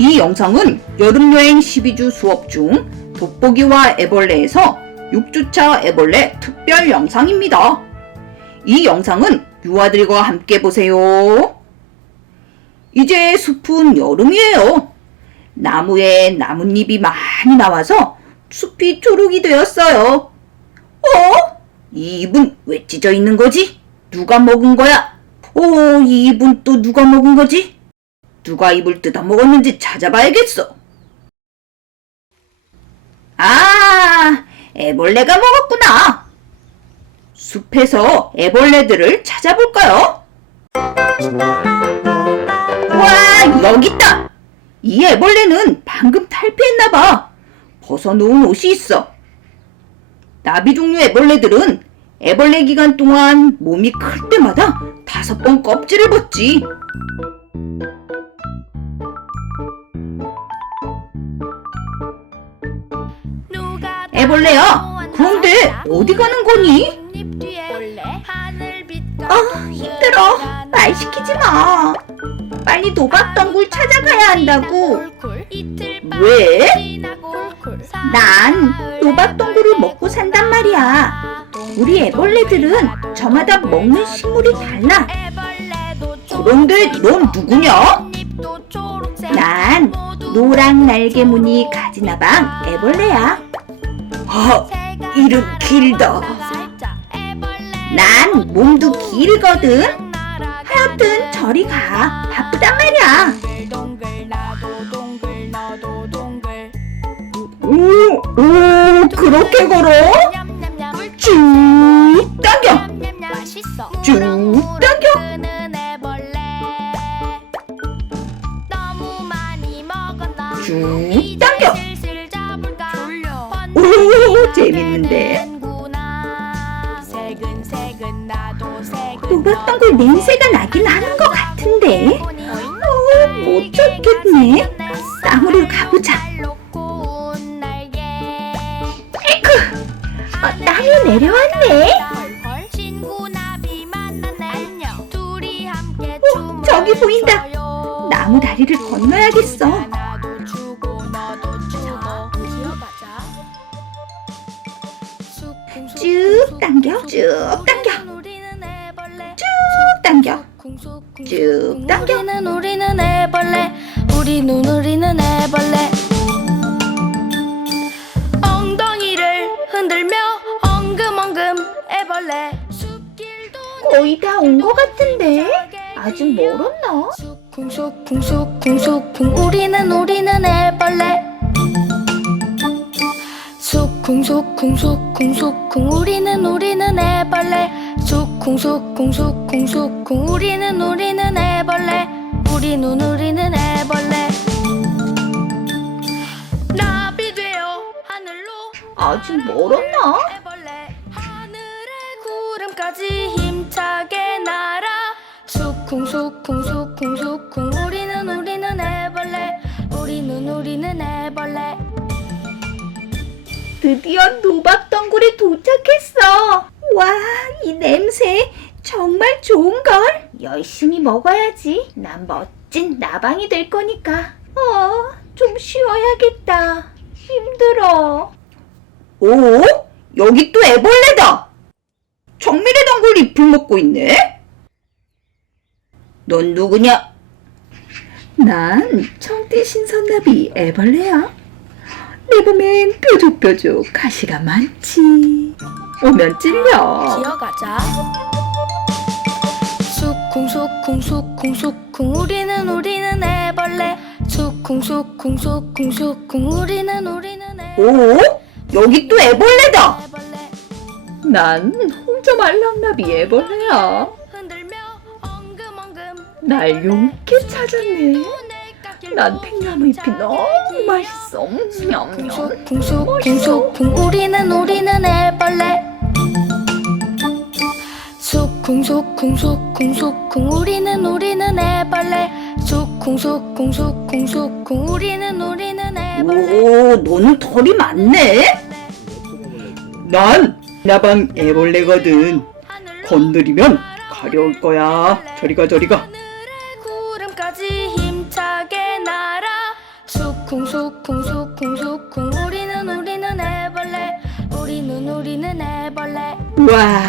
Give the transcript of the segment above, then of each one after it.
이 영상은 여름여행 12주 수업 중 돋보기와 애벌레에서 6주차 애벌레 특별 영상입니다. 이 영상은 유아들과 함께 보세요. 이제 숲은 여름이에요. 나무에 나뭇잎이 많이 나와서 숲이 초록이 되었어요. 어? 이 잎은 왜 찢어 있는 거지? 누가 먹은 거야? 어, 이 잎은 또 누가 먹은 거지? 누가 잎을 뜯어 먹었는지 찾아봐야겠어. 아, 애벌레가 먹었구나. 숲에서 애벌레들을 찾아볼까요? 와, 여기 있다. 이 애벌레는 방금 탈피했나 봐. 벗어놓은 옷이 있어. 나비 종류 애벌레들은 애벌레 기간 동안 몸이 클 때마다 다섯 번 껍질을 벗지. 벌레야, 그런데 어디 가는 거니? 아, 힘들어. 말 시키지 마. 빨리 노박덩굴 찾아가야 한다고. 왜? 난 노박덩굴을 먹고 산단 말이야. 우리 애벌레들은 저마다 먹는 식물이 달라. 그런데 넌 누구냐? 난 노랑 날개 무늬 가지나방 애벌레야. 아, 이름 길다. 난 몸도 길거든. 하여튼 저리 가. 바쁘단 말이야. 오, 오, 그렇게 걸어? 쭉 당겨. 쭉 당겨. 쭉 당겨. 오, 재밌는데. 노박덩굴 냄새가 나긴 하는 것 같은데. 어, 못 찾겠네. 쌍으로 가보자. 에이쿠, 어, 땅에 내려왔네. 어, 저기 보인다. 나무 다리를 건너야겠어. 쭉 당겨, 쭉 당겨, 쭉 당겨, 쭉 당겨. 우리는 우리는 애벌레 우리 눈 우리는 애벌레 엉덩이를 흔들며 엉금엉금 애벌레 거의 다 온 것 같은데? 아직 멀었나? 쿵쑥쿵쑥쿵쑥쿵. 우리는 우리는 애벌레 쑥쿵쑥쿵쑥쿵쑥쿵 우리는 우리는 애벌레. 쑥쿵쑥쿵쑥쿵쑥쿵 우리는 우리는 애벌레. 우리 눈우리는 애벌레. 나비 되어 하늘로 아직 멀었나? 애벌레. 하늘의 구름까지 힘차게 날아. 쑥쿵쑥쿵쑥쿵쑥쿵 우리는 우리는 애벌레. 우리는 우리는 애벌레 드디어 노박덩굴에 도착했어. 와, 이 냄새 정말 좋은걸? 열심히 먹어야지. 난 멋진 나방이 될 거니까. 어, 좀 쉬어야겠다. 힘들어. 오, 여기 또 애벌레다. 정밀의 덩굴 잎을 먹고 있네. 넌 누구냐? 난 청대 신선나비 애벌레야. 내 몸엔 뾰족뾰족 가시가 많지. 오면 찔려. 기어가자 쑥쿵쑥쿵쑥쿵쑥쿵 우리는 우리는 애벌레 쑥쿵쑥쿵쑥쿵쑥쿵 우리는 우리는 애벌레 오, 여기 또 애벌레다. 애벌레 난 홍조 말랑나비 애벌레야. 흔들며 엉금엉금 날 용케 찾았네. 난 팽나무 잎이 너무 맛있어. 냠냠. 쿵쑥쿵쑥쿵쑥쿵 우리는 우리는 애벌레 쑥쿵쑥쿵쑥쿵쑥쿵 우리는 우리는 애벌레 쑥쿵쑥쿵쑥쿵쑥쿵 우리는 우리는 애벌레 오, 너는 털이 많네. 난 나방 애벌레거든. 건드리면 가려울 거야. 저리 가 저리 가. 쿵숭쿵숭쿵숭쿵 우리는 우리는 애벌레 우리는 우리는 애벌레 우와,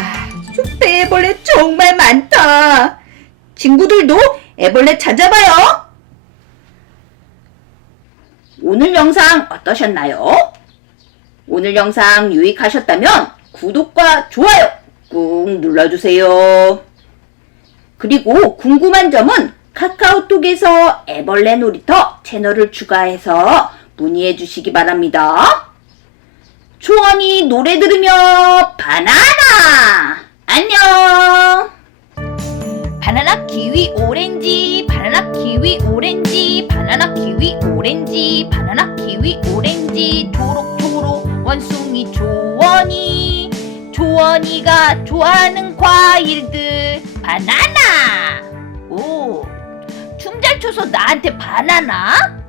숲에 애벌레 정말 많다. 친구들도 애벌레 찾아봐요. 오늘 영상 어떠셨나요? 오늘 영상 유익하셨다면 구독과 좋아요 꾹 눌러주세요. 그리고 궁금한 점은 카카오톡에서 애벌레 놀이터 채널을 추가해서 문의해 주시기 바랍니다. 초원이 노래 들으며 바나나! 안녕! 바나나 키위 오렌지 바나나 키위 오렌지 바나나 키위 오렌지 바나나 키위 오렌지 초록초록 원숭이 조원이 조원이가 좋아하는 과일들 바나나 오 춤잘 춰서 나한테 바나나